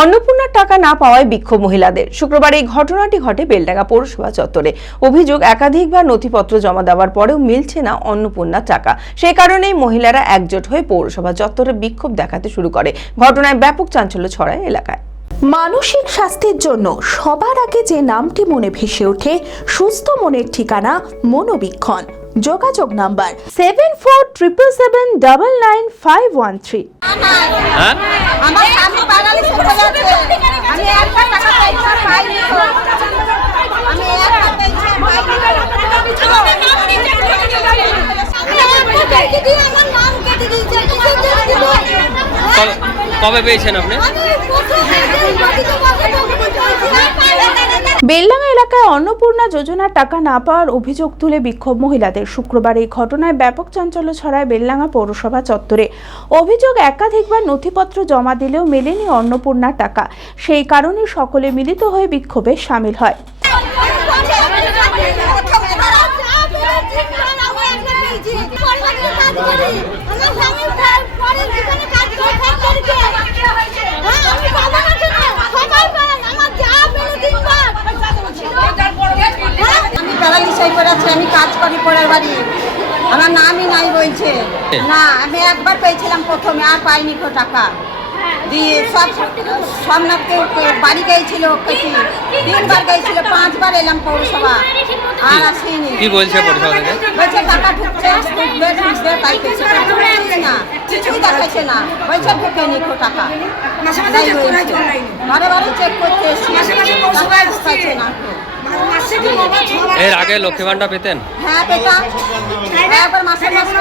অন্নপূর্ণার টাকা না পাওয়ায় বিক্ষোভ মহিলাদের। শুক্রবার এই ঘটনাটি ঘটে বেলডাঙ্গা পৌরসভা চত্বরে। অভিযোগ, একাধিকবার নথিপত্র জমা দেওয়ার পরেও মিলছে না অন্নপূর্ণার টাকা। সেই কারণেই মহিলারা একজোট হয়ে পৌরসভা চত্বরে বিক্ষোভ দেখাতে শুরু করে। ঘটনায় ব্যাপক চাঞ্চল্য ছড়ায় এলাকায়। মানসিক স্বাস্থ্যের জন্য সবার আগে যে নামটি মনে ভেসে ওঠে, সুস্থ মনের ঠিকানা মনোবীক্ষণ। যোগাযোগ নাম্বার 7477799513। আমার স্বামী প্যারালাইসিস হয়ে গেছে। আমি একটা টাকা পয়সা পাইনি তো। আমি একটা পয়সা পাইনি। আমার নাম কেটে দিয়েছে। কবে পেয়েছেন আপনি? বেলডাঙ্গা এলাকায় অন্নপূর্ণা যোজনার টাকা না পাওয়ার অভিযোগ তুলে বিক্ষোভ মহিলাদের। শুক্রবার এই ঘটনায় ব্যাপক চাঞ্চল্য ছড়ায় বেলডাঙ্গা পৌরসভা চত্বরে। অভিযোগ, একাধিকবার নথিপত্র জমা দিলেও মেলেনি অন্নপূর্ণার টাকা। সেই কারণে সকলে মিলিত হয়ে বিক্ষোভে সামিল হয়। আমি কাজ করি পরের বাড়ি, আমার নামই নাই বলছে না। আমি একবার পেয়েছিলাম প্রথমে, আর পাইনি কো টাকা দিয়ে। সব সোমনাথকে বাড়ি গিয়েছিল, 3বার গিয়েছিল, 5বার এলাম পৌরসভা, আর আসিনি। কি বলছে পৌরসভা থেকে? বলছে টাকা ঢুকছে, ঢুকবে তাই পেয়েছে না, কিছুই দেখাচ্ছে না। বলছে ঢুকেনি কো টাকা, ঘরে ঘরে চেক করতে এসেছি না। এর আগে লক্ষ্মী ভান্ডার পেতেন? হ্যাঁ পেতাম, একবার মাসে মাসে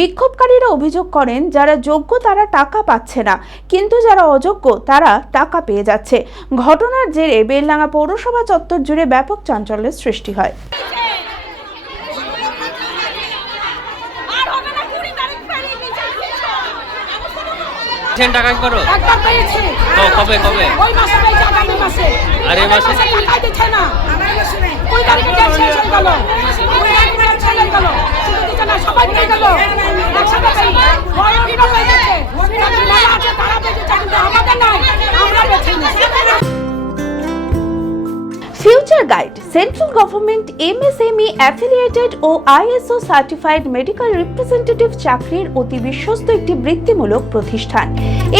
বিক্ষোভকারীরা অভিযোগ করেন, যারা যোগ্য তারা টাকা পাচ্ছে না, কিন্তু যারা অযোগ্য তারা টাকা পেয়ে যাচ্ছে। ঘটনার জেরে বেলডাঙ্গা পৌরসভা চত্বর জুড়ে ব্যাপক চাঞ্চল্যের সৃষ্টি হয়। টাকা করো কবে কবে? ওই মাসে পেয়েছে, আগামী মাসে। আর এই মাসে টাকাই দিচ্ছে না। ওই তারিখে ডেট শেষ হয়ে গেল, ওই একবার চলে গেল, শুধু দিচ্ছে না, সবাই পেয়ে গেল একসাথে। ওই অভিনব হয়ে গেছে, যারা আছে তারা পেয়েছে, কিন্তু আমাদের নাই, আমরা পেয়েছি না। Future guide central government MSME affiliated ও ISO সার্টিফাইড মেডিকেল রিপ্রেজেন্টেটিভ চাকরির অতি বিশ্বস্ত একটি বৃত্তিমূলক প্রতিষ্ঠান।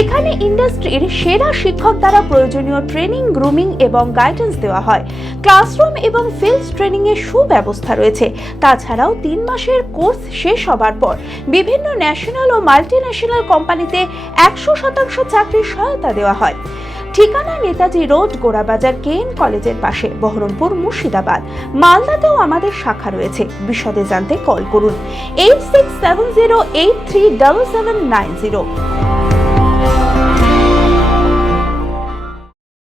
এখানে ইন্ডাস্ট্রির সেরা শিক্ষক দ্বারা প্রয়োজনীয় ট্রেনিং, গ্রুমিং এবং গাইডেন্স দেওয়া হয়। ক্লাসরুম এবং ফিল্ড ট্রেনিং এর সুব্যবস্থা রয়েছে। তাছাড়াও 3 মাসের কোর্স শেষ হবার পর বিভিন্ন ন্যাশনাল ও মাল্টিন্যাশনাল কোম্পানিতে 100% চাকরির সহায়তা দেওয়া হয়। ঠিকানা নেতাজি রোড, গোড়াবাজার KN কলেজের পাশে, বহরমপুর, মুর্শিদাবাদ। মালদাতেও আমাদের শাখা রয়েছে। বিশদে জানতে কল করুন 8670837790।